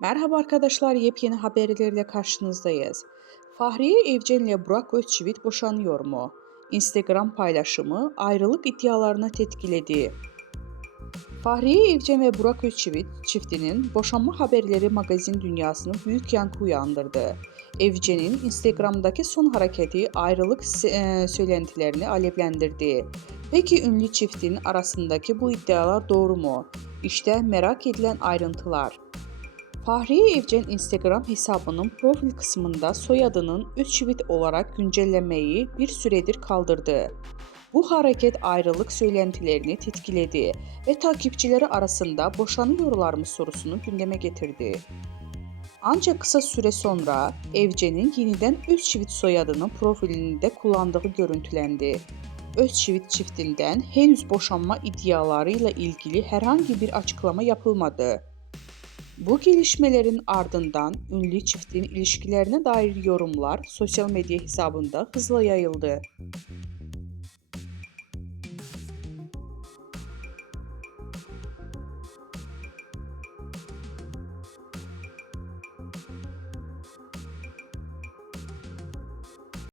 Merhaba arkadaşlar, yepyeni haberlerle karşınızdayız. Fahriye Evcen ile Burak Özçivit boşanıyor mu? Instagram paylaşımı ayrılık iddialarına tetkiledi. Fahriye Evcen ve Burak Özçivit çiftinin boşanma haberleri magazin dünyasını büyük yankı uyandırdı. Evcen'in Instagram'daki son hareketi ayrılık söylentilerini alevlendirdi. Peki ünlü çiftin arasındaki bu iddialar doğru mu? İşte merak edilen ayrıntılar. Fahriye Evcen Instagram hesabının profil kısmında soyadının Özçivit olarak güncellemeyi bir süredir kaldırdı. Bu hareket ayrılık söylentilerini tetkiledi ve takipçileri arasında boşanıyorlar mı sorusunu gündeme getirdi. Ancak kısa süre sonra Evcen'in yeniden Özçivit soyadının profilinde kullandığı görüntülendi. Özçivit çiftinden henüz boşanma iddialarıyla ilgili herhangi bir açıklama yapılmadı. Bu gelişmelerin ardından ünlü çiftin ilişkilerine dair yorumlar sosyal medya hesabında hızla yayıldı.